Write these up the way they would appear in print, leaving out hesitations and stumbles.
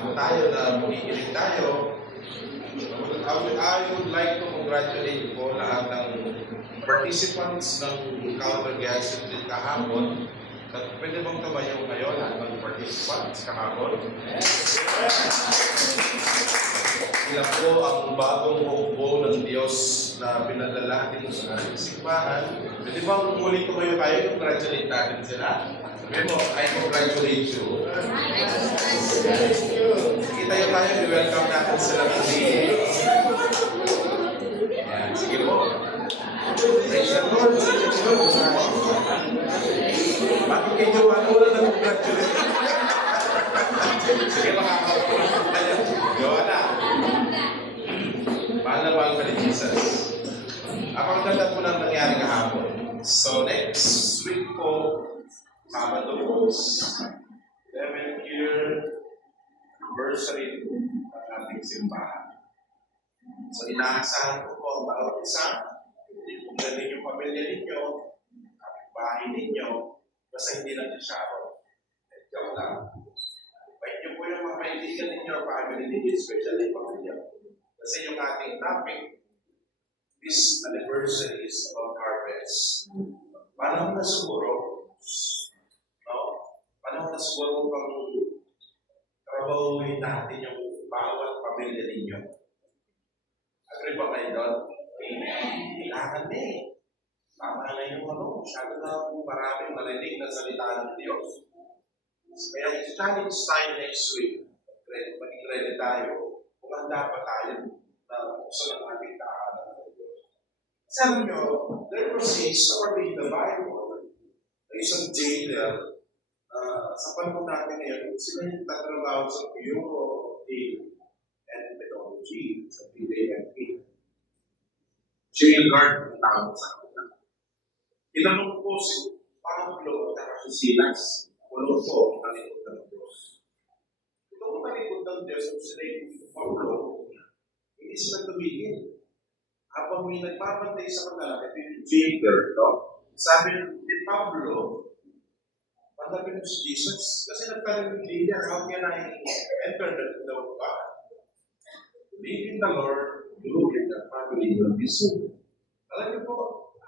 nangako tayo na makikinig tayo. I would like to congratulate po lahat ng participants ng Encounter Gathering din kahapon. At pwede bang tumayo kayo lahat ng participants kahapon? Sila po ang bagong hukbo ng Diyos na pinadala dito sa ating simbahan. Pwede bang muli tumayo tayo, congratulate natin sila? Memo, I congratulate you. Sige tayo, i-welcome natin sila kasi. Yan, sige po. Praise the Lord. Bakit kayo wala na congratulate? Sige, makakapulong tayo. Joanna. Mahal na mahal ka ni Jesus. Ang ganda po lang nangyari kahapon. So next week po, Sabado po, 11th year anniversary ng ating simbahan. So inaasahan ko po ang bawat isa, kung galing yung pamilya ninyo, kapitbahay ninyo, basta hindi lang yung Sharon. Joke lang. Bait nyo po yung mga kaibigan ninyo, family ninyo, especially pamilya. Kasi yung ating topic, this anniversary is about harvest. Panahon na siguro, panahon na siguro pang trabahuin natin yung bawat pamilya ninyo. Agree ba kayo doon? Kailangan na eh. Tama na yung masyado na maraming marinig na salita ng Diyos. Kaya i-challenge tayo next week. Maging ready tayo. Kung handa pa tayo na buksan ang ating tahanan ng Diyos. Sabi nyo, there was a story in the Bible. There is a jailer. Sa panahon natin ngayon, sila yung tatrabaho sa Bureau of and Penology sa PDFP. Jail guard ang tawag sa kanila. Tinanong ko si Pablo at si Silas, kulong po ang talikod ng Diyos. Itong talikod ng Diyos, kung sila yung Pablo, hindi sila tumigil. Habang may nagpapantay sa kanila, ito yung jailer, sabi ni Pablo, pagdating mo si Jesus, kasi nagtanong yung leader, how can I enter the kingdom of God? Believe in the Lord, you and the family will be saved. Alam niyo po,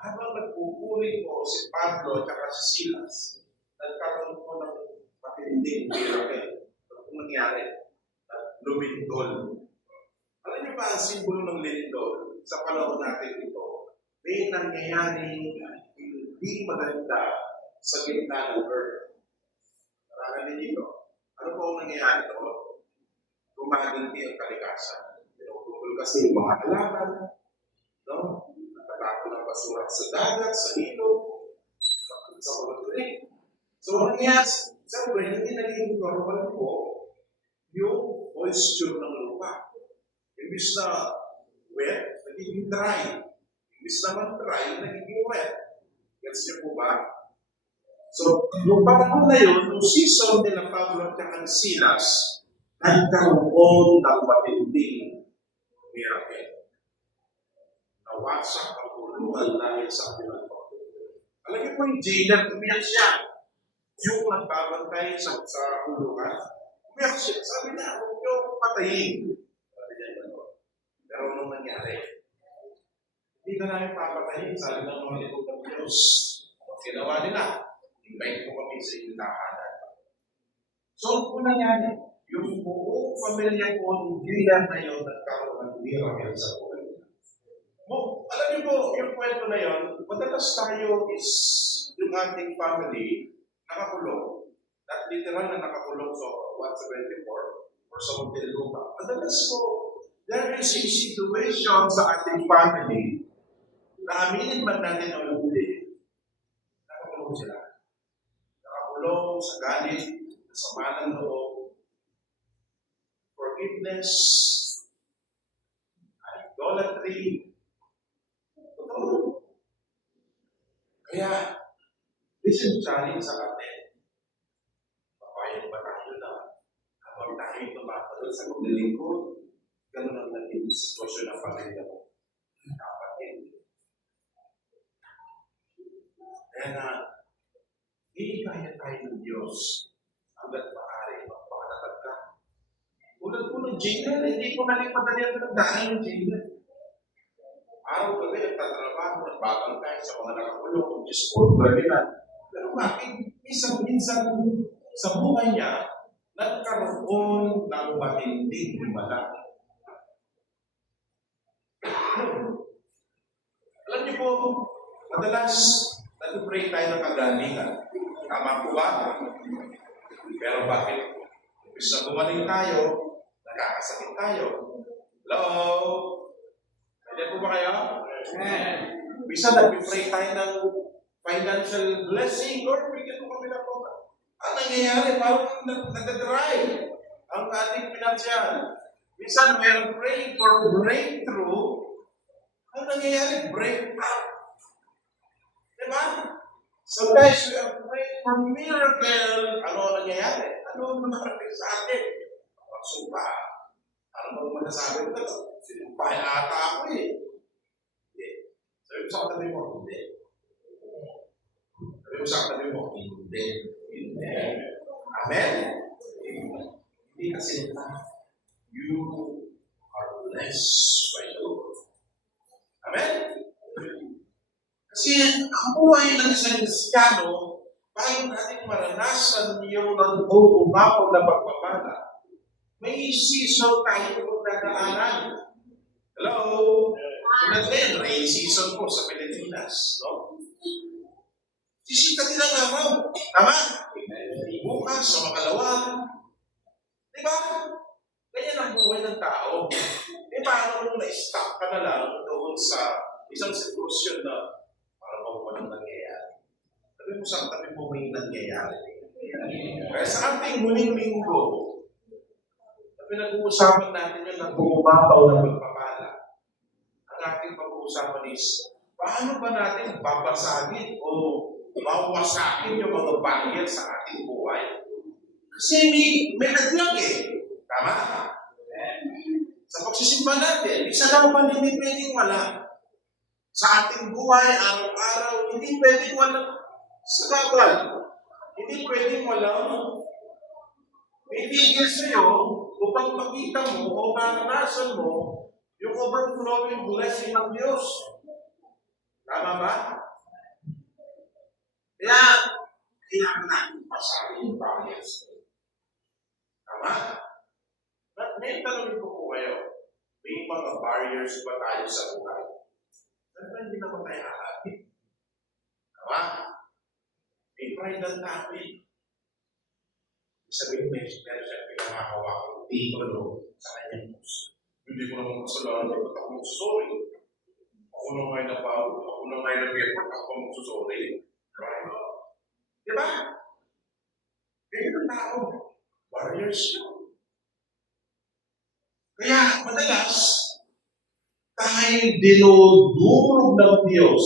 habang nagpupuli po si Pablo at si Silas, nagkaroon po ng matinding miracle. Ano po nangyari? Lumindol. Alam niyo ba ang simbolo ng lindol sa panahon natin ito? May nangyayaring hindi maganda sa gitna ng earth. Nararamdaman ninyo, ano po ang nangyayari ito? Gumaganti ang kalikasan. Pinupukul kasi yung mga halaman, no? Nakatapon ng basura sa dagat, sa ilog, sa mga tulig. So, ang nangyayari, siyempre, hindi naging normal po yung moisture ng lupa. Imbis na wet, nagiging dry. Imbis naman dry, nagiging wet. Gets niyo po ba? So, nung panahon na yun, nung season nila Pablo at Silas, nagkaroon ng matinding miracle. Nawasak ang kulungan dahil sa kanilang pagkulungan. Alam niyo po yung jailer, umiyak siya. Yung nagbabantay sa kulungan, umiyak siya. Sabi niya, huwag niyo patayin. Sabi niya gano'n. Pero anong nangyari? Hindi na namin papatayin, sabi ng mga likod ng Diyos. Ginawa nila. Invite po kami sa inyong tahanan. So, kung nangyari, yung buong pamilya po ng Gilead na yun nagkaroon ng miracle sa buhay nila. Alam niyo po, yung kwento na yun, madalas tayo is yung ating family nakakulong. Not literal na nakakulong sa 174 or sa Muntinlupa. Madalas po, there is a situation sa ating family na aminin man natin ang huli, nakakulong sila. Sa galit, sa sama ng loob, forgiveness, idolatry. Kaya, this is challenge sa atin. Papayag ba tayo na habang tayo tumatalo sa paglilingkod, ganun ang naging sitwasyon ng pamilya mo. Dapat hindi. Kaya na, hindi kaya tayo ng Diyos hanggat maaari magpakatatag ka. ng jailer, hindi ko na rin madali ang tandaan ng jailer. Araw-gabi, nagtatrabaho, nagbabantay sa mga nakakulong, kung Diyos po, nila. Pero bakit minsan sa buhay niya, nagkaroon ng matinding himala. Alam niyo po, madalas, nag-pray tayo ng kagalingan. Tama po ba? Pero bakit? Imbis na gumaling tayo, nakakasakit tayo. Hello? Pwede po ba kayo? Bisa nag-pray tayo ng financial blessing. Lord, bigyan mo kami ng pong. Ang nangyayari, parang nag-dry ang ating financial. Minsan, we're praying for breakthrough. Ang nangyayari, break up. Diba? Sometimes we are praying for miracle. Ano ang nangyayari? Ano ang nakarating sa atin? Magsumpa. Ano bang masasabi ko na ito? Sinumpay ata ako eh. Hindi. Sabi mo sa katabi mo, hindi. Sabi mo sa katabi mo, hindi. Hindi. Amen? Hindi kasi you are blessed by the Lord. Amen? Kasi ang buhay ng isang Kristiyano, bago natin maranasan yung nag-uumapaw na pagpapala, may season tayo pagdadaanan. Hello? Tulad din, rain season po sa Pilipinas. No? Sisita din ang araw. Tama? Bukas, sa makalawa. Diba? Ganyan ang buhay ng tao. Paano kung na-stop ka na lang doon sa isang sitwasyon na parang walang nangyayari? Sabi mo sa katabi mo may nangyayari. Kaya sa ating huling linggo, na pinag-uusapan natin yun ng bumabaw ng pagpapala. Ang ating pag-uusapan is, paano ba natin babasagin o mawasakin yung mga barrier sa ating buhay? Kasi may naglag eh. Tama? Sa pagsisimba natin, isa lang ba hindi pwedeng wala? Sa ating buhay, araw-araw, hindi pwedeng walang sagabal. Hindi pwedeng walang bibigil sa'yo upang makita mo o maranasan mo yung overflowing blessing ng Diyos. Tama ba? Kaya, kailangan natin pasahin yung barriers. Tama? But may tanongin ko po kayo, may mga barriers ba tayo sa buhay? Pero hindi naman tayo hahatin. Tama? May pride ang tabi. Sabihin, meron siya pinamahawak dito sa kanyang puso. Hindi ko naman kasalanan, ba't ako magsusorry? Ako na ngayon na pao, ako na ngayon na effort, ako magsusorry. Diba? Ganyan ang tao. Barriers yun. Kaya, madalas, tayo dinudurog ng Diyos.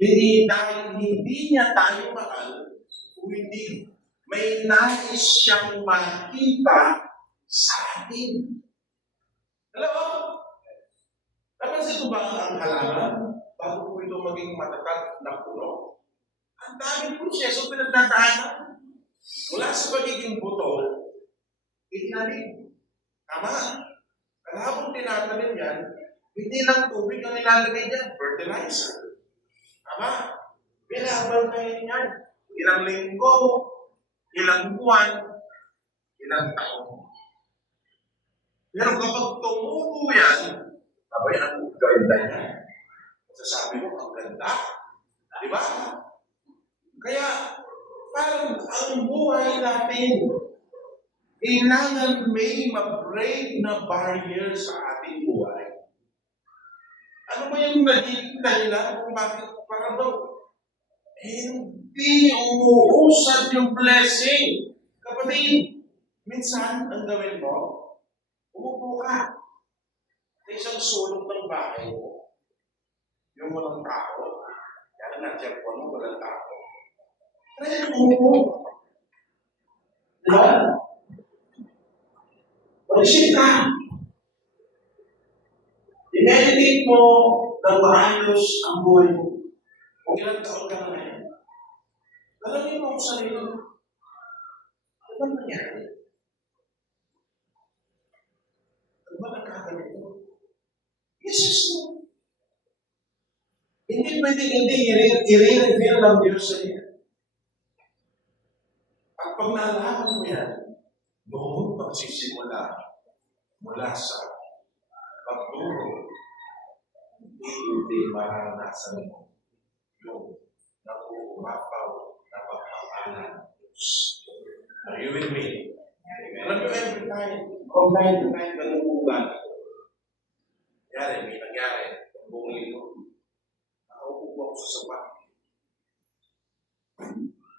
Hindi niya tayo mahal, kung hindi may nais siyang makita sa atin. Hello? Napansin ko ba ang halaman bago po ito maging matatag na puno? Ang dami po siya, so pinagdadaanan. Mula sa pagiging buto, itinanim. Tama? Ang habang tinatanim yan, hindi lang tubig ang nilalagay dyan, fertilizer. Tama? Binabantayan yan. Ilang linggo, ilang buwan, ilang taon. Pero kapag tumubo yan, abay, ang ganda niya. Masasabi mo, ang ganda. Di ba? Kaya, parang ang buhay natin, kailangan may ma-break na barrier sa ating buhay. Ano ba yung naging dahilan kung bakit parang daw? Hindi umuusad yung blessing. Kapatid, minsan ang gawin mo, umupo ka sa isang sulok ng bahay mo, yung walang tao, yan ang natiyapon mo, walang tao. Kaya umupo. Diba? Mag-isip ka. I-meditate mo ng maayos ang buhay mo. Kung ilang taon ka na ngayon, lalagay mo ang sarili mo. Ano ba nangyari? ganito. Yes, mo. Hindi pwedeng hindi i-reveal ng Diyos sa iyo. At pag nalaman mo yan, noon magsisimula mula sa pagturo, hindi maranasan mo yung nakukumapaw na pagpapala ng Diyos. Are you with me? Alam mo, every time, from time to time, nanuugan. May nangyari, buong linggo. Nakaupo ako sa sopa.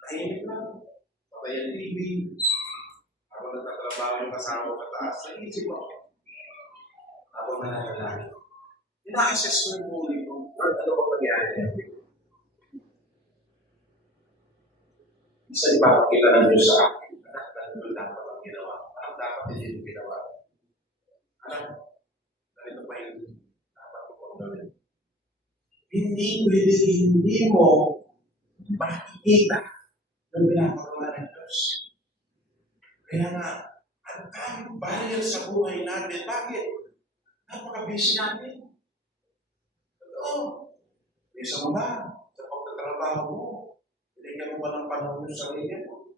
Tahimik lang. Patay ang TV. Ako nagtatrabaho yung kasama ko sa taas. Naisip ako. Ako nananalangin. Ina-assess ko yung buong linggo. Lord, ano ba nangyari? Isa ipapakita ng Diyos sa akin. Anak, ganun dapat ang ginawa. Anak, dapat hindi yung ginawa. Anak, ganito pa yung dapat ko ang gawin. Hindi pwede, hindi mo makikita yung pinapagawa ng Diyos. Kaya nga, ang daming barrier sa buhay natin. Bakit? Napaka-busy natin. Oo. Isa mo ba? Sa pagtatrabaho mo. Binigyan mo ba ng panahon yung sarili mo?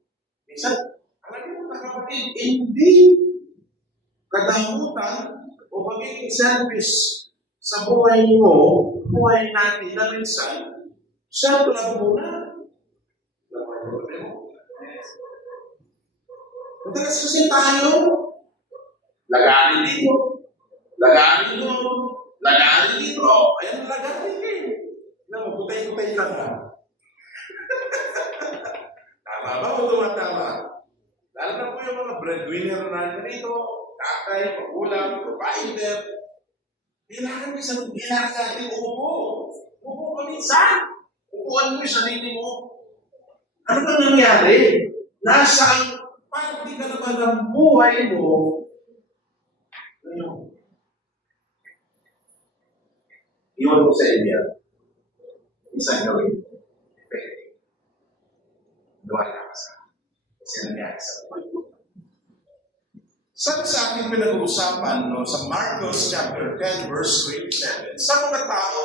Minsan, alam mo mga kapatid, hindi kadamutan o magiging selfish sa buhay mo, buhay natin na minsan, self-love muna. Madalas kasi tayo, lagarin dito, lagarin doon, lagarin dito, ayan lagarin din. Alam mo, kutay-kutay lang ha. Tama ba o tumatama? Lalo na po yung mga breadwinner na dito, tatay, magulang, provider. Kailangan natin umupo. Umupo ka minsan. Upuan mo yung sarili mo. Ano ba nangyari? Nasa ang parte ka naman ng buhay mo. Ano? Iwan ko sa inyo. Isang gawin. Duwala ka sa kasi nangyari sa buhay mo. Sabi sa aking pinag-uusapan sa Marcos chapter 10 verse 27, sa mga tao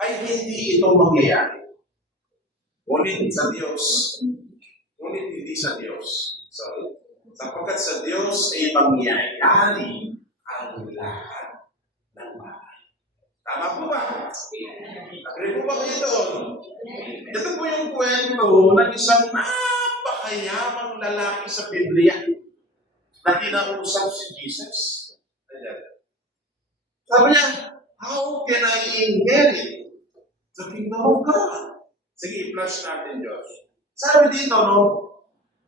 ay hindi ito mangyayari. Ngunit sa Diyos. Ngunit hindi sa Diyos. Sorry. Sapagkat sa Diyos ay mangyayari ang lahat ng bagay. Tama po ba? Agree po ba kayo doon? Ito po yung kwento ng isang napakayamang lalaki sa Biblia na kinausap si Jesus. Sabi niya, how can I inherit the kingdom of God? Sige, i-flash natin, Diyos. Sabi dito,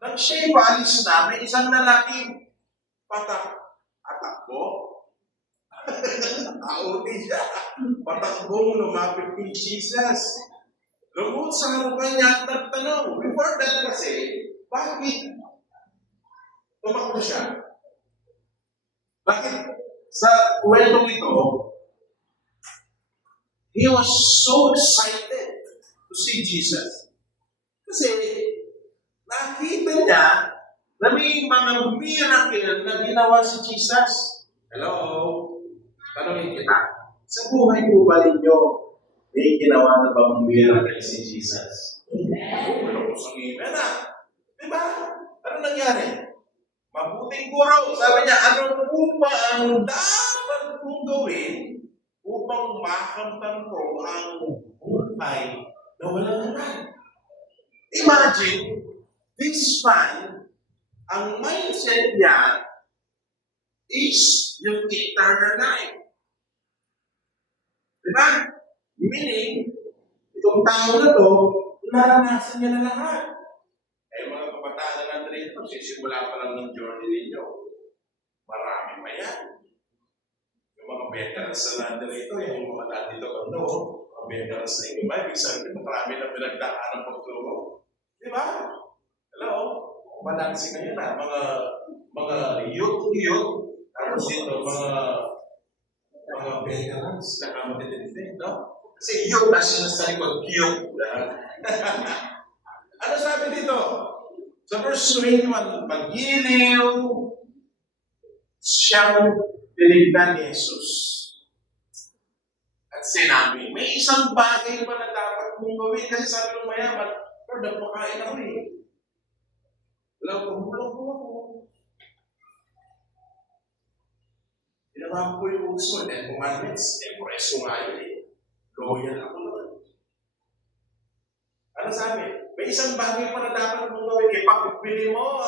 nang siya paalis na, may isang lalaki patakbo. Auti siya. Patakbong lumapit kay Jesus. Lumuhod sa harapan niya at nagtanong. Before that kasi, bakit tumakbo siya? Bakit sa kwentong ito, he was so excited to see Jesus. Kasi nakita niya na may mga miracle na ginawa si Jesus. Hello? Tanongin kita. Sa buhay po ba ninyo, may ginawa na bang miracle si Jesus? Wala ko sabihin na. Diba? Ano nangyari? Mabuting guro. Sabi niya, ano po ba ang dapat kong gawin upang makamtan ko ang buhay na walang hanggan? Imagine, this man, ang mindset niya is yung eternal life. Diba? Meaning, itong tao na to, naranasan niya na lahat. Eh, mga kabataan na nandito, sisimula pa lang ng journey ninyo. Marami pa yan. Yung mga veterans na nandito, yung mga nandito kando, mga veterans na yung ibig sabihin, marami na pinagdaan ng pagturo. Diba? Hello? Balansi ngayon na, mga youth, tapos ito, mga veterans na kamatitindi, no? Kasi youth, nasa sa likod, youth. Ano sabi dito? Sa verse 21, magiliw siyang Tinignan ni Jesus. At sinabi, may isang bagay pa na dapat mong gawin. Kasi sabi ng mayaman, Lord, nagpakain ako eh. Wala ko, ako. Ginawa ko yung uso, and commandments, preso nga yun eh. Loyal ako naman. Ano sabi? May isang bagay pa na dapat mong gawin. Ipagbili mo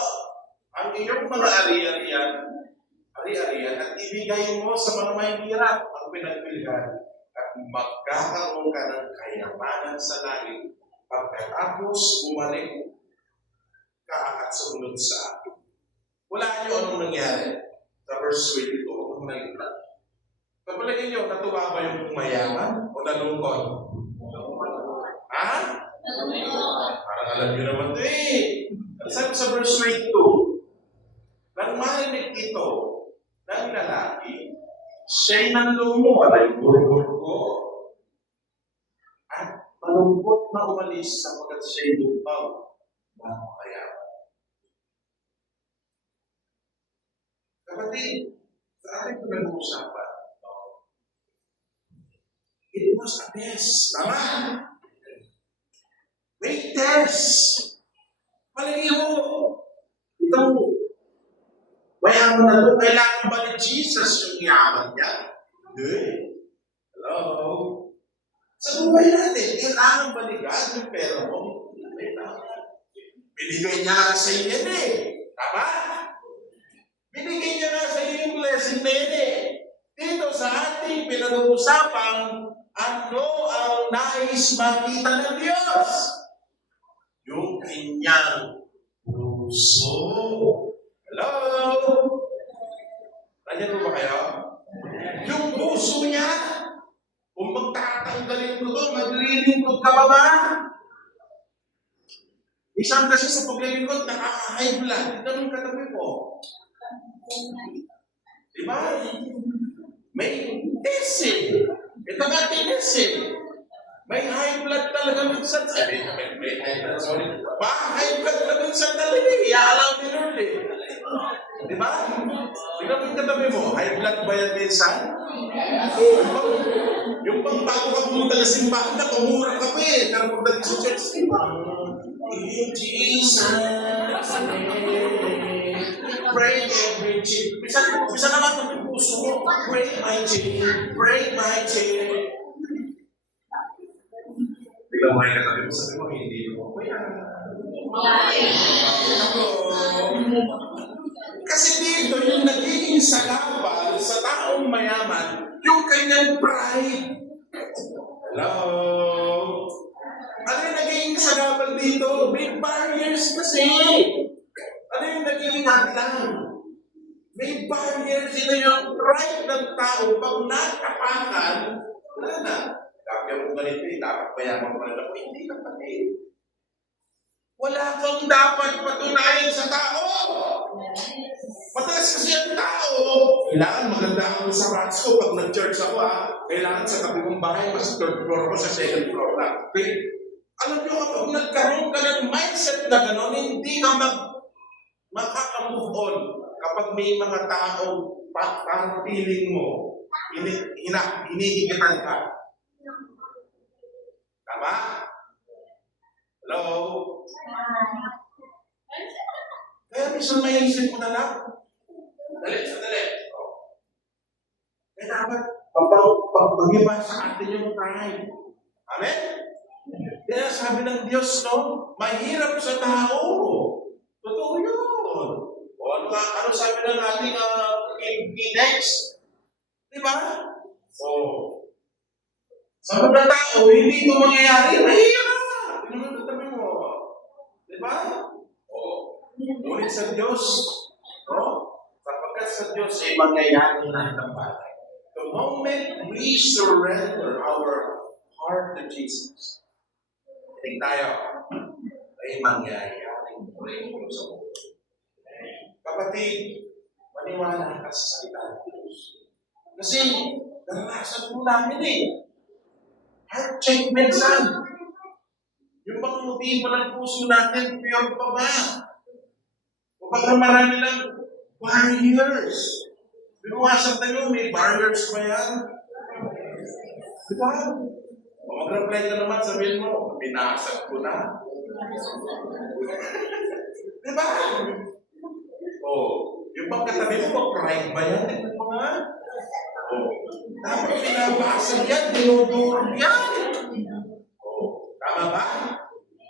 ang iyong mga ari-arian, at ibigay mo sa mga may hirap ang pinagbilihan. At magkakaroon ka ng kayamanan sa langit pagkatapos bumalik ka at sumunod sa akin. Wala niyo anong nangyari sa verse 22. Anong nangyari? Kapalagin niyo, natuwa ba yung mayaman o nalungkot? Ha? Parang alam niyo naman ito eh. Sabi sa verse 22, nang marinig ito ng lalaki, siya'y nanlungo, alay burgo, at malungkot na umalis sapagkat siya'y lupaw na mayaman. Kapatid, sa ating pinag-uusapan, it was a test. Tama? May test. Palagay mo, itong mayaman na ito, kailangan ba ni Jesus yung yaman niya? Hindi. Hello? Sa buhay natin, kailangan ba ni God yung pera mo? Binigay niya nga sa iyo yan eh. Tama? Binigay niya nga sa iyo yung blessing na yan eh. Dito sa ating pinag-uusapang ano ang nais makita ng Diyos? Yung kanyang puso. Hello? Nandiyan po ba kayo? Yung puso niya, kung magtatanggalin mo ito, maglilingkod ka ba ba? Isang kasi sa paglilingkod, nakaka-high blood. Ito yung katabi ko. Diba? May test eh. Ito nga tinis eh. May high blood talaga minsan. May high blood, sorry. High blood na minsan talaga eh. Iaalaw ni Lord eh. Diba? Tingnan mo yung katabi mo. High blood ba yan minsan? Yung pang bago ka pumunta na simbahan na, kumura ka pa eh. Pero pagdating sa church, in Jesus' name, pray every chain. Bisa naman yung puso mo, pray my chain, pray my chain. Bigla mo kayo katabi mo, sabi mo, hindi mo. Kasi dito, yung nagiging sagabal sa taong mayaman, yung kanyang pride. Hello? Ano yung nagiging sagabal dito? May barriers kasi. Ano yung nagiging hadlang? May barriers. Ito yung pride ng tao. Pag natapakan, wala na. Dapat mo ganito eh. Dapat mayaman pa rin ako. Hindi kapatid. Wala kang dapat patunayan sa tao. Matalas kasi ang tao. Kailangan maganda ako sa rats ko. Pag nag-church ako kailangan sa tabi kong bahay, mas third floor ko sa second floor na. Okay? Alam nyo, kapag nagkaroon ka ng mindset na gano'n, hindi ka makaka-move on kapag may mga taong parang feeling mo, hinihigitan ka. Tama? Hello? Kaya minsan may isip ko na lang. Sandali. Kaya dapat pag-iba sa atin yung pride. Amen? Kaya sabi ng Diyos, no, mahirap sa tao. Totoo yun. O ano sabi ng ating next? Diba? Sa mga tao, hindi ito mangyayari. Mahirap. Ano naman katabi mo? Diba? Ngunit sa Diyos, no? Sapagkat sa Diyos ay mangyayari lahat ng bagay. The moment we surrender our heart to Jesus, hindi tayo ay mangyayaring breakthrough sa mundo. Kapatid, maniwala ka sa salita ng Diyos. Kasi, naranasan po namin eh. Heart check minsan. Yung bang motibo ng puso natin, pure pa ba? O baka marami lang barriers. Binuwasan tayo, may barriers pa yan. Diba? O mag-reply ka naman, sabihin mo, binasag ko na. Diba? O, yung pagkatabi mo, pride ba yan? Tignan mo nga. O, dapat binabasag yan, dinudurog yan. O, tama ba?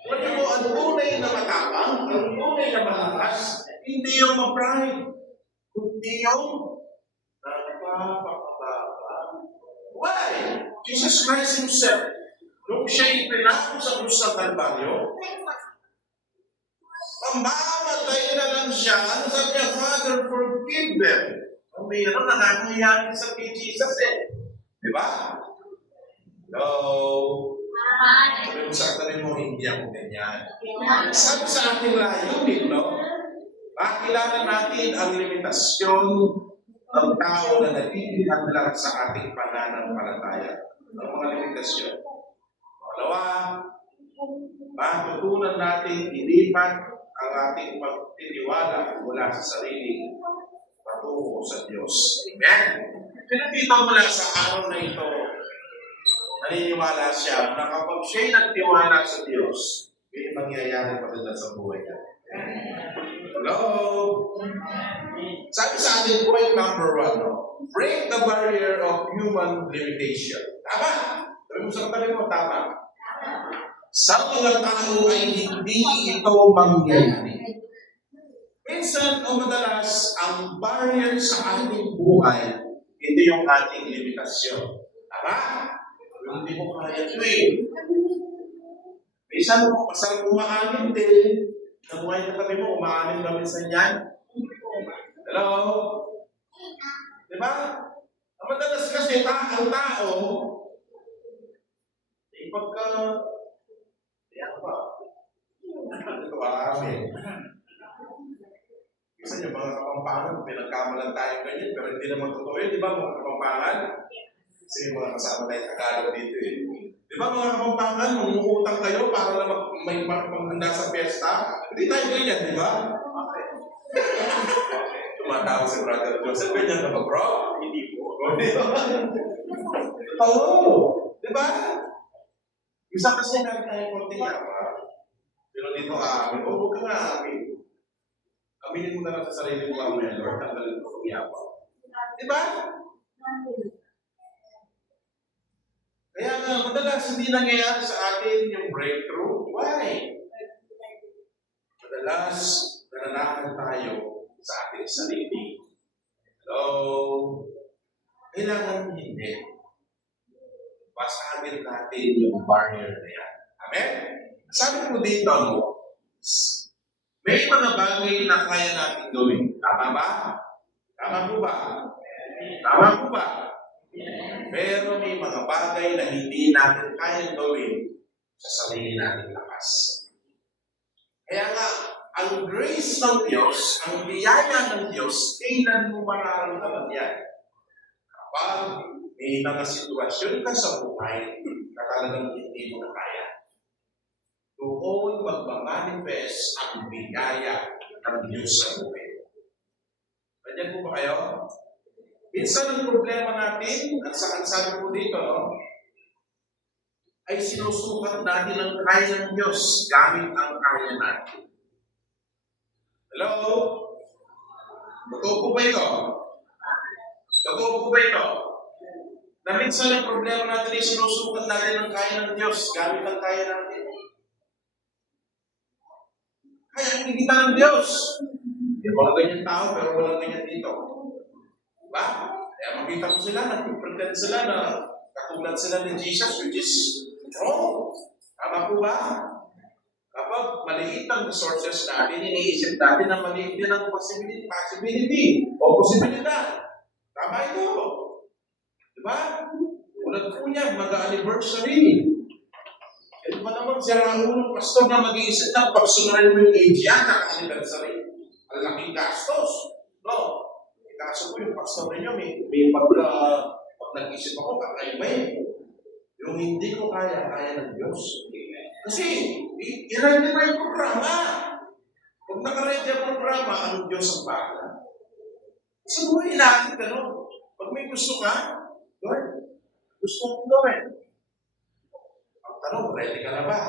Alam mo, ang tunay na matapang, ang tunay na malakas, hindi yung ma-pride, kundi yung napapakababa. Why? Jesus Christ Himself, nung siya'y pinako sa krus ng Kalbaryo, mamamatay na lang siya, ano sabi niya, Father, forgive them. Ang mayroon na nangyayari sa kay Jesus Di ba? So, sabi mo sa katabi mo, hindi ako ganyan. Sabi sa ating layunin, no? Makilala natin ang limitasyon ng tao na nagiging hadlang sa ating pananampalataya. Ang mga limitasyon. Pangalawa, matutunan natin ilipat ang ating pagtitiwala mula sa sarili patungo sa Diyos. Amen? Pinatito mula sa araw na ito, naniniwala siya na kapag siya'y nagtiwala sa Diyos, may mangyayari maganda sa buhay niya. Hello? Sabi sa atin, point number 1, no? Break the barrier of human limitation. Tama? Sabi mo sa katabi mo, tama. Sa mga tao ay hindi ito mangyayari. Minsan o madalas, ang barrier sa ating buhay, hindi yung ating limitasyon. Tama? Hindi mo kaya ito eh. Minsan mo, pasal umaamin din. Namuhay na kami mo, umaamin ba minsan yan? Hello? Diba? Ang madalas kasi ang tao, pagka, yan ba? Ito amin. Isa yung mga kapampangan, pinagkamalan tayo ganyan, pero hindi naman totoo yun, di ba mga kapampangan? Kasi yung mga kasama tayo Tagalog dito eh. Di ba mga kapampangan, mangungutang kayo para na may maghanda sa piyesta? Hindi tayo ganyan, di ba? Okay. Tumatawag si Brother Joseph, ganyan na ba bro? Hindi po. Oo. Di ba? Isa kasi natin tayo konting yawa. Pero dito amin, huwag ka nga amin. Aminin mo na lang sa sarili mo ang Lord, tanggalin mo ang yawa. Di ba? Kaya nga, madalas hindi nangyayari sa atin yung breakthrough. Why? Madalas, nananahan tayo sa ating sarili. So, kailangan hindi. Pasagin natin yung barrier na yan. Amen? Sabi ko dito, no, may mga bagay na kaya natin gawin. Tama ba? Tama po ba? Tama po ba? Pero may mga bagay na hindi natin kaya gawin sa sarili nating lakas. Kaya nga, ang grace ng Diyos, ang biyaya ng Diyos, kailan mo mararamdaman yan? Kapag may mga sitwasyon ka sa buhay na talagang hindi mo na kaya. Doon magmamanifest ang biyaya ng Diyos sa buhay. Nandiyan po ba kayo? Minsan ang problema natin, at sabi ko dito, no, ay sinusukat natin ang kaya ng Diyos gamit ang kaya natin. Hello? Totoo po ba ito? Totoo po ba ito? Na minsan ang problema natin ay sinusukat natin ang kaya ng Diyos gamit ang kaya natin. Kaya ang kita ng Diyos. Hindi mga ganyan tao, pero walang ganyan dito. Diba? Kaya makita mo sila, nag-pretend sila na katulad sila ni Jesus, which is wrong. Tama po ba? Kapag maliit ang resources natin, iniisip natin na maliit din ang possibility o posibilidad. Tama ito. Diba? Ulat po niya, mag-anniversary. Ito pa naman si Raul, pastor na mag-iisip na pagsunarin mo yung age yan na anniversary. Ang laking gastos. No. Kaso po yung pastor ninyo, may pag nag-isip ako, kakaiba eh. Yung hindi ko kaya ng Diyos. Kasi, i-ready mo yung programa. Kung naka-ready ang programa, ang Diyos ang bahala. Sa buhay natin, pag may gusto ka, Lord, gusto kong gawin. Ang tanong, ready ka na ba?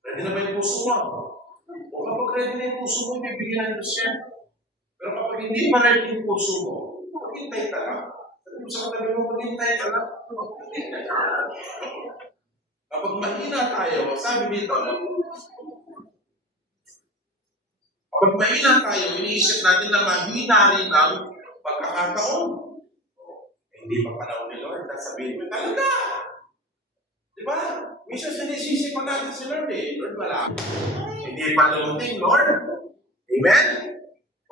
Ready na ba yung puso mo? O kapag ready na yung puso mo, ibibigyan ng Diyos yan. Pero kapag hindi pa ready yung puso mo, maghintay ka lang. Sabi mo sa katabi mo, maghintay ka lang. Kapag mahina tayo, sabi dito, kapag mahina tayo, iniisip natin na mahina rin ang pagkakataon. Hindi pa panahon ni Lord, sabihin mo, talaga! Di ba? Minsan sinisisi pa natin si Lord eh. Lord, wala. Hindi pa dumating, Lord. Amen?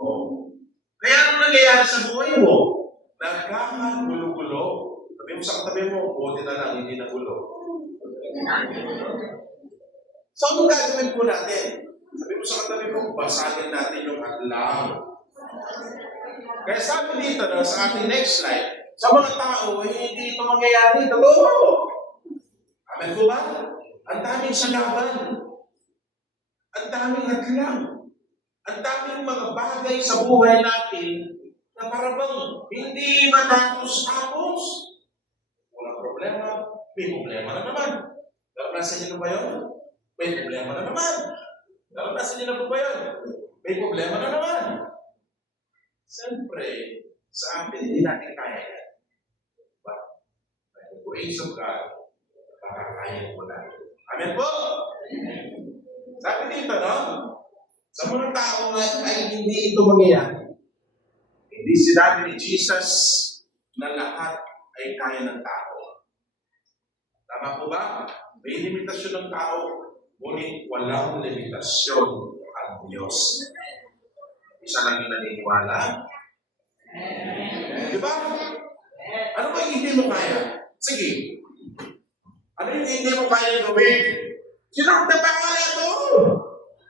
Oh. Kaya ano nangyayari sa buhay mo? Nagkakagulo-gulo. Sabi mo sa katabi mo, buti na lang, hindi nagulo. So, ano gagawin po natin? Sabi mo sa katabi mo, basagin natin yung adlaw. Kaya sabi dito sa ating next slide, sa mga tao, hindi ito mangyayari. Totoo. Amen po ba? Ang daming sanaban. Ang daming hadlang. Ang daming mga bagay sa buhay natin na parabang hindi matapos-tapos. Walang problema. May problema na naman. Naranasan niyo na ba yun? May problema na naman. Naranasan niyo na ba yun? May problema na naman. Siyempre, sa atin, hindi natin kaya yan. But, by the grace of God, makakain mo na. Amen po? Sabi dito, sa mga tao ay hindi ito mangyayari. Hindi sinabi ni Jesus na lahat ay kaya ng tao. Tama po ba? May limitasyon ng tao, ngunit walang limitasyon ang Diyos. Isa lang yung naniniwala. Di ba? Ano ba yung hindi mo kaya? Sige. Ano yung hindi mo kaya gawin? Sinakta pa ka na ito.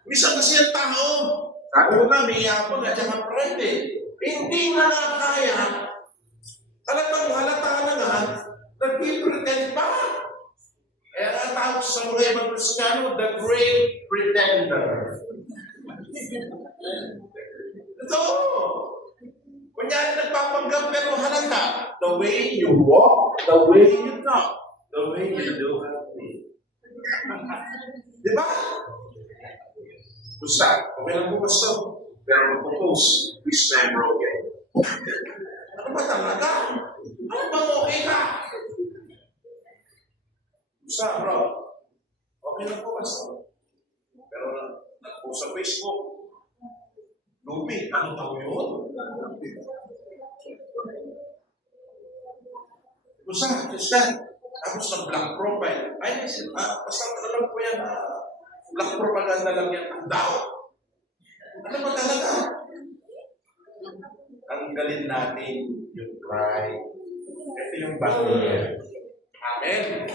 Misa kasi ang tao. Sabi ko nga, may yapon at saka pride. Hindi na kaya. Talagang halata na nga, nag-pretend pa. Kaya ang tawag sa mga ibang Kristiyano, the great pretender. Ito. Kunyari nagpapanggap pero halata. The way you walk, the way you talk, the way you do everything. Di ba? Gusto, okay lang po gusto. Pero mag-propose, please never okay. Ano ba talaga? Ano bang okay ka? Gusto, bro. Okay lang po gusto. Pero nag-post sa Facebook. Lupi, ano daw yun? Gusto, tapos nag-black profile. Ay, basta alam ko yan, black propaganda lang yan. Ang daw. Ano ba talaga? Tanggalin natin yung pride. Ito yung barrier. Amen.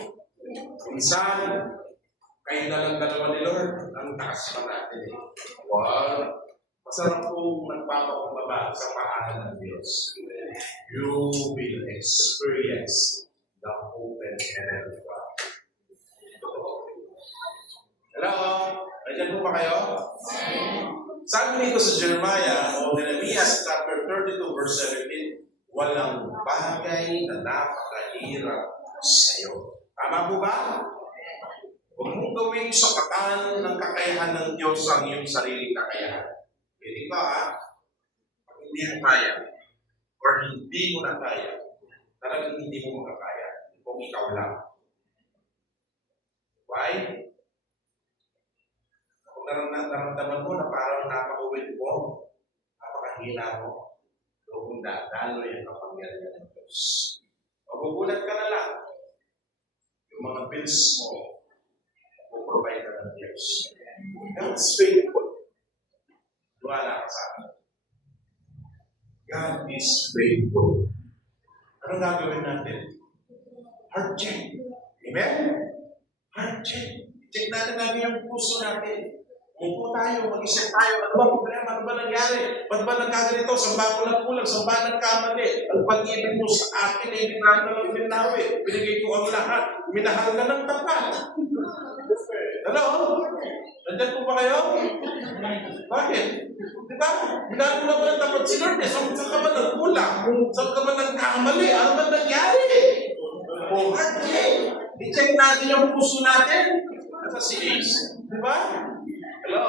Minsan, kayo na lang dalawa ni Lord, ang taas pa natin eh. Wow. Masarap kong nagpapakumbaba sa paanan ng Diyos. You will experience the open heaven of God. Hello? Nandiyan po ba kayo? Sabi nito sa Jeremiah o Jeremiah chapter 32 verse 17, walang bagay na napakahirap sa iyo. Tama po ba? Huwag mong gawin sa katan ng kakayahan ng Diyos ang iyong sariling kakayahan. Hindi ba pag hindi mo kaya or hindi mo na kaya, talagang hindi mo makakaya kung ikaw lang. Why? Kung naramdaman mo na parang napaka-uwid mo, napakahila mo, doon dadalo yung kapangyarihan ng Diyos. Magugulat ka na lang. Yung mga bills mo, provide ka ng Diyos. God's faithful. Wala ka sa akin. God is faithful. Anong gagawin natin? Heart check. Amen? Heart check. Check natin yung puso natin. Umupo tayo, mag-isip tayo. Ano ba problema? Ano ba nangyari? Ba't ba nagkaganito? Saan ba ako nagkulang? Saan ba nagkamali? Ang pag-ibig mo sa akin, hindi lang na lang binawi. Binigay ko ang lahat. Minahal ka ng tapat. Hello? Nandiyan po ba kayo? Bakit? Di ba? Ginagawa mo ng dapat si Lord eh. Saan ka ba nagkulang? Saan ka ba nagkamali? Ano ba nangyari? O, i-check natin yung puso natin. Nasa si Ace. Di ba? Hello?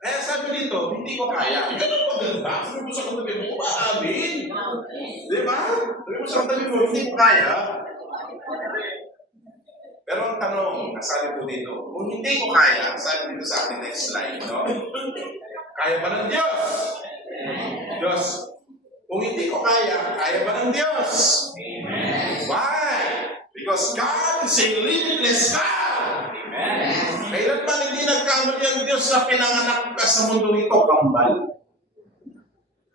Kaya sabi dito, hindi ko kaya. Ganun ko ganda. Sabi mo sa katabi mo, umaamin. Di ba? Sabi mo sa katabi mo, hindi ko kaya. Pero ang tanong, nasabi po dito, kung hindi ko kaya, sabi dito sa ating next slide, no? Kaya ba ng Diyos? Diyos. Kung hindi ko kaya, kaya ba ng Diyos? Amen. Why? Because God is a limitless God. Amen. Kailan pa hindi nagkamali ang Diyos na pinanganak ka sa mundo ito, kambal?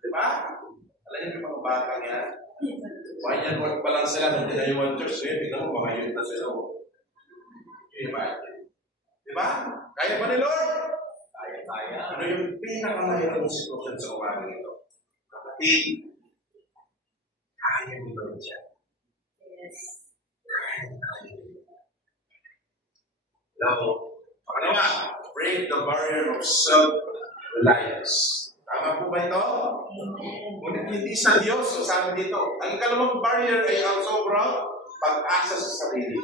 Diba? Alam niyo yung mga batang yan? Why yan, wag pa lang sila nung tinayuan Diyos, eh? Tingnan mo, baka yun na sila. Diba? Kaya ba ni Lord? Kaya. Ano yung pinakamahirap mong sitwasyon sa umaga ito? Kapatid, kaya ni Lord siya. Yes. Kaya. Hello? Pangalawa, break the barrier of self-reliance. Tama po ba ito? Ngunit hindi sa Diyos, so sabi dito, ang ikalawang barrier ay ang sobrang pag-asa sa sarili.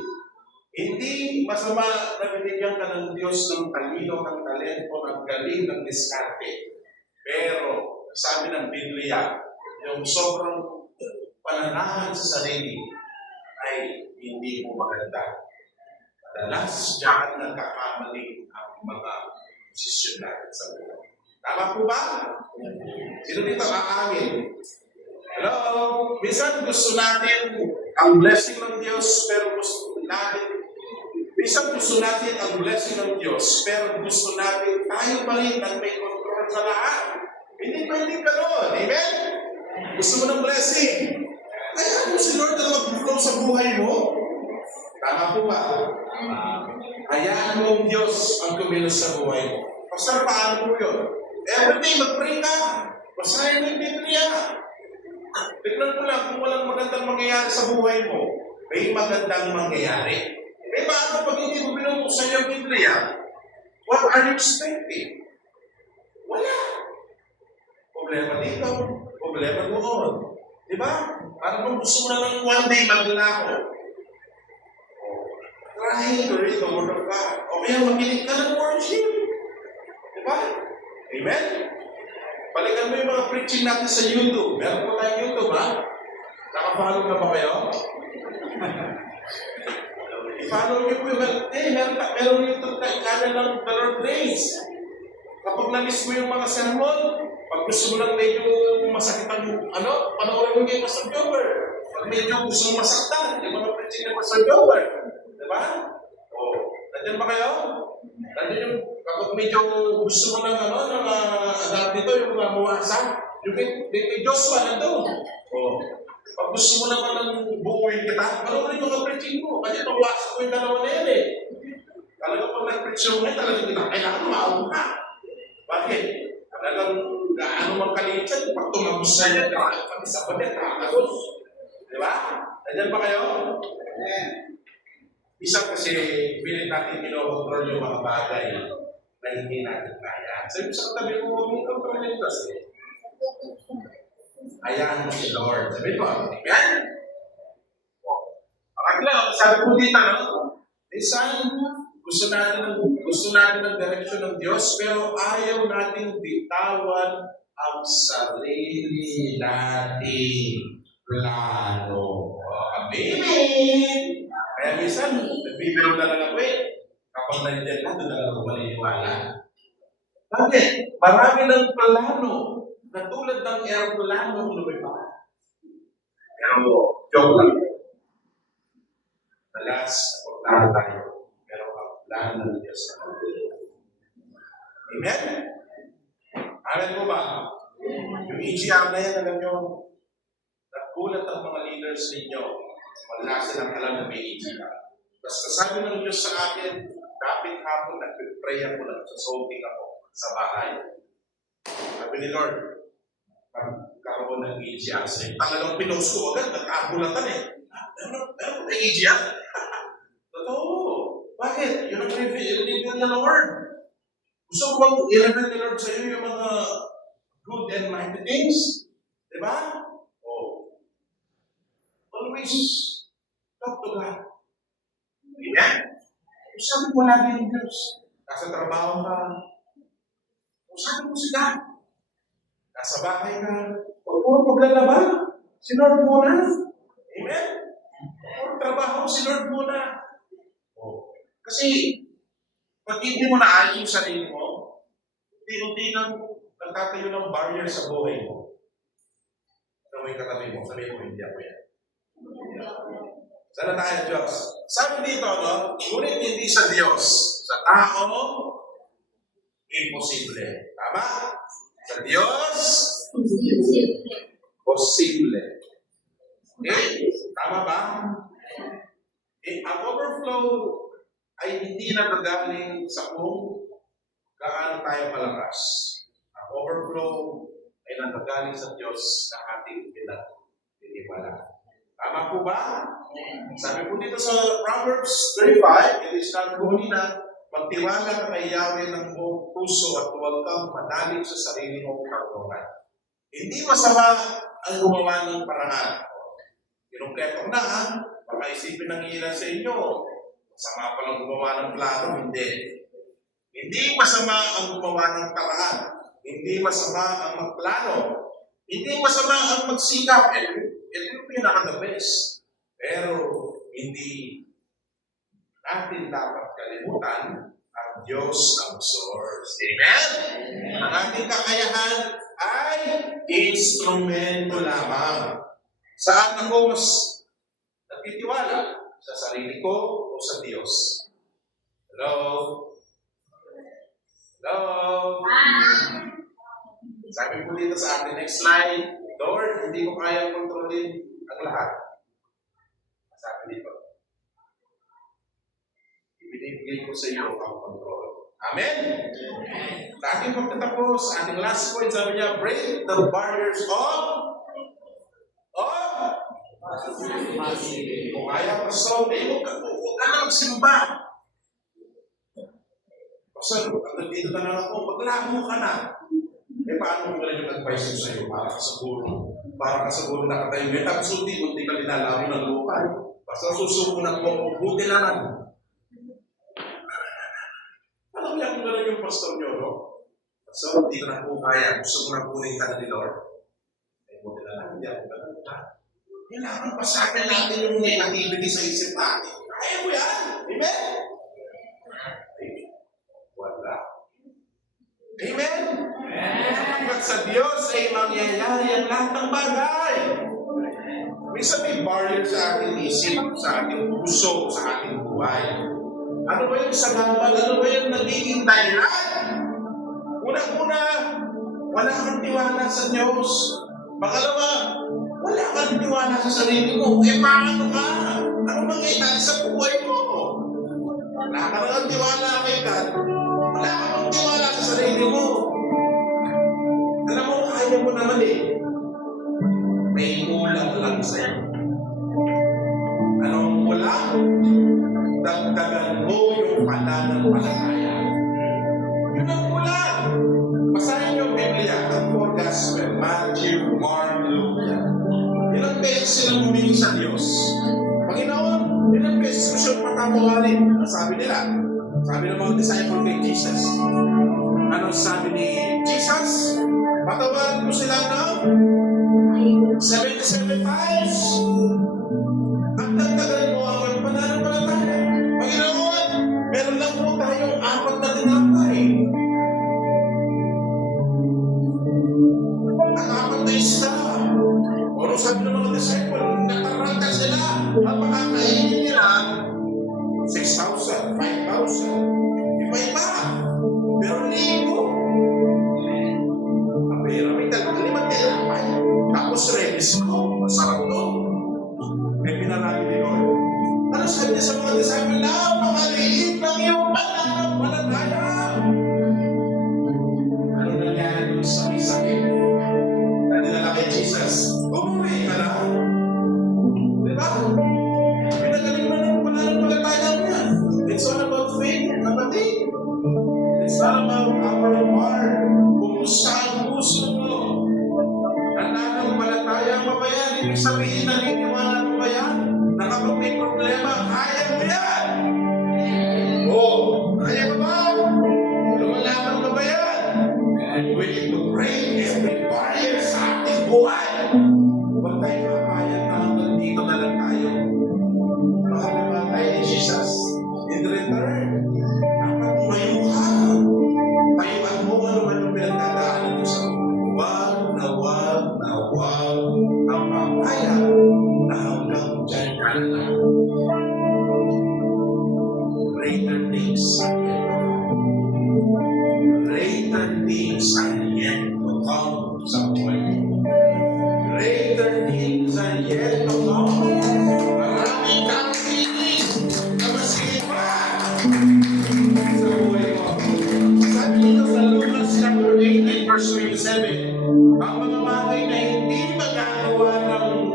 Hindi masama na binigyan ka ng Diyos ng talino, ng talento, ng galing, ng diskarte. Pero, sabi ng Biblia, yung sobrang pananahan sa sarili ay hindi mo maganda. Madalas, diyan nagkakamali ang mga posisyon natin sa buhay. Tama po ba? Sino dito aamin? Hello? Minsan gusto natin ang blessing ng Diyos, pero gusto natin ang blessing ng Diyos, pero gusto natin tayo pa rin ang may control sa lahat. Hindi pwedeng gano'n. Amen? Gusto mo ng blessing? Kaya mo si Lord na mag-flow sa buhay mo? Tama po ba? Hayaan mo ang Diyos ang kumilos sa buhay mo. Pastor, paano po yun? Everyday, mag-pray ka. Basahin mo yung Biblia. Tignan mo lang kung walang magandang mangyayari sa buhay mo. May magandang mangyayari. Eh, paano pag hindi mo binubuksan yung Biblia? What are you expecting? Wala. Problema dito. Problema doon. Di ba? Parang kung gusto mo na lang one day maglako. Try to read the Word of God. O kaya makinig ka ng worship. Di ba? Amen? Balikan mo yung mga preaching natin sa YouTube. Meron po tayong YouTube, ha? Nakafollow na ba kayo? I-follow niyo po yung meron YouTube channel ng The Lord Grace. Kapag na-miss mo yung mga sermon, pag gusto mo lang medyo masakit ang panoorin mo yung Pastor Jover. Pag medyo gusto mo masaktan, yung mga preaching ng Pastor Jover. Diba? O, nandiyan ba kayo? Nandiyan yung, kapag medyo gusto mo ng dito, yung mga buwasan, yung kay Joshua nandun. O, pag gusto mo naman ng buuin kita, panoorin yung mga preaching mo. Kasi pagwasan ko yung dalawa na yan eh. Talaga pag nag-preach yung talaga kita, kailangan maawag ka. Bakit? Talagang gaano mang kaliit yan, pag tumagos sa yan, pag-isa pa din, nakakagos. Diba? Nandiyan ba kayo? Isa kasi, pilit natin kinokontrol yung mga bagay na hindi natin kaya. Sabi sa katabi mo, huwag mong kontrolin kasi. Hayaan mo si Lord. Sabi mo, amen? Pakatlo, sabi po dito, no? Minsan, gusto natin ng direksyon ng Diyos, pero ayaw nating bitawan ang sarili nating plano. Amen! Kaya minsan, nagbibiro na lang ako eh. Kapag nandiyan na, doon na lang ako maniniwala. Bakit? Marami ng plano na tulad ng aeroplano kung lumipad. Pero, joke lang. Alas, pagkala tayo. Pero ang plano ng Diyos na magulong. Amen? Alam mo ba? Yung EGR na yan, alam nyo, nagkulat ang mga leaders ninyo. Wala silang alam na may EGR. Basta sabi ng Diyos sa akin, dapat hapon nag-pray ako, nagsasolving ako sa bahay. Sabi ni Lord, magkaroon ng EGR sa'yo. Talagang pinost ko agad, nagkabulatan eh. Pero may EGR? i-reveal ni Lord. Gusto mo bang i-reveal ni Lord sa iyo yung mga good and mighty things? Diba? Oh. Always talk to God. Amen? Sabi mo lagi ng Diyos. Nasa trabaho ka. Sabi mo si God. Nasa bahay ka. Huwag mo maglalaba. Si Lord muna. Amen? Huwag trabaho si Lord muna. Oh. Kasi, pag hindi mo naayos yung sarili mo, unti-unti nang nagtatayo ng barrier sa buhay mo. Ano yung katabi mo? Sabihin mo, hindi ako yan. Sana tayo, Diyos. Sabi dito, no? Ngunit hindi sa Diyos. Sa tao, imposible. Tama? Sa Diyos, posible. Okay? Tama ba? Ang overflow ay hindi nagagaling sa kung gaano tayo malakas. Ang overflow ay nagagaling sa Diyos sa ating pinag-iwala. Tama po ba? Sabi po dito sa Proverbs 35, it is not good na magtiwala ka kay Yahweh ng buong puso at huwag kang manalig sa sarili mong karunungan. Hindi masama ang gumawa ng paraan. Kinumpleto na, baka isipin ng ilan sa inyo, masama pa lang gumawa ng plano, hindi. Hindi masama ang gumawa ng paraan. Hindi masama ang magplano. Hindi masama ang magsikap. Ito yung pinaka-the best. Pero, hindi natin dapat kalimutan ang Diyos ang source. Amen? Ang ating kakayahan ay instrumento lamang. Saan ako mas nagtitiwala? Sa sarili ko o sa Diyos? Hello? Hello? Sabi po dito sa ating next slide, Lord, hindi ko kayang kontrolin ang lahat. Sabi dito, ibinibigay ko sa iyo ang control. Amen? Sa ating pagtatapos, sa ating last point, sabi niya, break the barriers of kung kaya Pastor, huwag ka na magsimba. Pastor, hanggang dito na lang ako, maglaho ka na. Paano mo lang yung advice sa iyo para ka sa guro nakatayo. Tapos unti-unti ka linalawin ng lupa. Basta susuko na po, buti naman. Alam niya kung gano'n yung pastor niyo, no? Pastor, hindi ko na po kaya. Gusto ko na po rin ka ni Lord. Ay, buti na lang. Hindi ako gano'n. Kailangan pasakin natin yung negativity sa isip natin. Kaya mo yan. Amen? Wala. Amen? At sa Diyos ay mangyayari ang lahat ng bagay. Minsan may barrier sa ating isip, sa ating puso, sa ating buhay. Ano ba yung sagabal? Ano ba yung nagiging dahilan? Una-una, wala kang tiwala sa Diyos. Pangalawa, wala kang tiwala sa sarili mo. Paano ka? Ano mangyayari sa buhay mo? Wala ka lang tiwala kay God. Wala kang tiwala sa sarili mo. Alam mo, kaya mo naman may kulang lang sa'yo. Anong kulang? Dagdagan mo yung pananampalataya. Yun ang kulang. Basahin yung Biblia, ang four Gospel, Matthew, Mark, Luke. Ilang beses silang humingi sa Diyos. Panginoon, ilang beses ko siyang patawarin. Ang sabi nila, sabi ng mga disciple kay Jesus. Anong sabi ni Jesus? Patawarin mo sila ng 77 times. Ang dagdagan mo ang pananampalataya. Panginoon, meron lang po tayong 4 na tinapay. Ang 4 na isda. Ano sabi ng mga disciple? Nataranta sila. Ang makakainin nila 6,000, 5,000. Iba-iba. Pero libo. May 5 tinapay. Tapos remis ko. Masarap to. May pinarami din ko. Ano sabi niya sa mga disciple? Napakaliit lang yung pananampalataya. Ano nangyari doon sa may sakit? Nadinala kay Jesus. Umuwi ka na. Diba? Pinagaling mo ng pananampalataya niya. It's all about faith. ibig sabihin, naniniwala mo ba yan? Na kapag may problema, kaya mo yan! Oh, kaya mo ba? Lumalaban mo ba yan? We need to break every barrier sa ating buhay. Huwag tayo papayag na hanggang dito na lang tayo. Mahal naman tayo ni Jesus. In return, dapat tumayo ka. Tayuan mo ano man yung pinagdadaanan mo sa buhay. Wag ang papayag na hanggang dyan ka na lang. Greater things are yet to come. Greater things are yet to come sa buhay mo. Greater things are yet to come. Maraming kang piling na masipa sa buhay mo. Sabi nito sa Lucas chapter 18 verse 27, ang mga bagay na hindi magagawa ng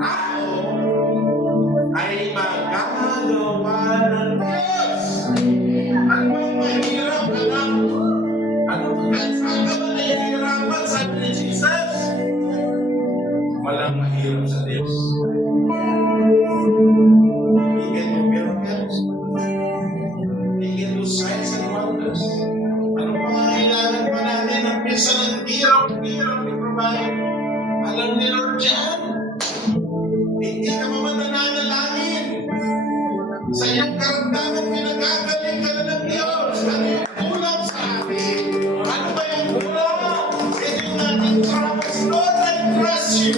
tao ay magagawa ng Diyos. Ano bang mahirap, anak? Saan ka ba nahihirapan? Sabi ni Jesus, walang mahirap sa Diyos. He can do miracles. He can do signs and wonders. Ano pa nga kailangan pa natin? Ang minsan ng hirap i-provide. Alam ni Lord yan. Hindi ka pa man nananalangin. Sa iyong karamdaman, pinagagaling ka na ng Diyos. Ano yung kulang sa atin? Ano ba yung kulang? Ito yung ating promise. Lord, I trust you.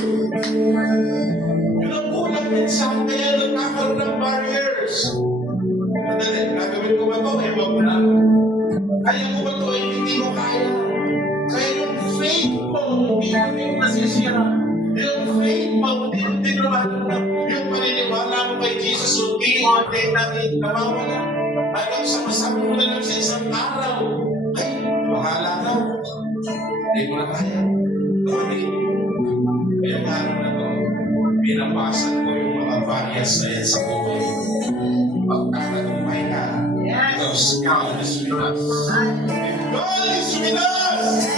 Yun ang kulang din sa atin. Kaya nagkakaroon ng barriers. Madali, gagawin ko ba ito? Ewan ko na. Kaya mo ba ito? Hindi mo kaya. Kaya yung faith mo, hindi mo nasisira. Yung faith mo, hindi mo naman. Yung paniniwala mo kay Jesus, hindi mo natin nawawala. Hanggang sa masabi mo na lang sa isang araw, ay, bahala ka. Hindi mo na kaya. Gawin. Kaya araw na ito, pinapasan ko yung mga barriers na yan sa buhay. Pagkatagumpay ka, because God is with us. God is with us!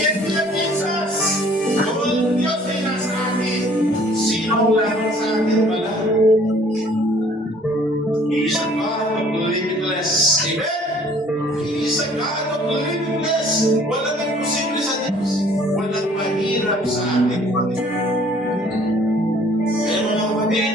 Hindi na Jesus! Kung Diyos ay nasa atin, sino lamang sa atin pala? He is a God of limitless. Amen? He is a God of limitless. Walang imposible sa Diyos. Walang mahirap sa ating Panginoon. Kaya mga kapatid,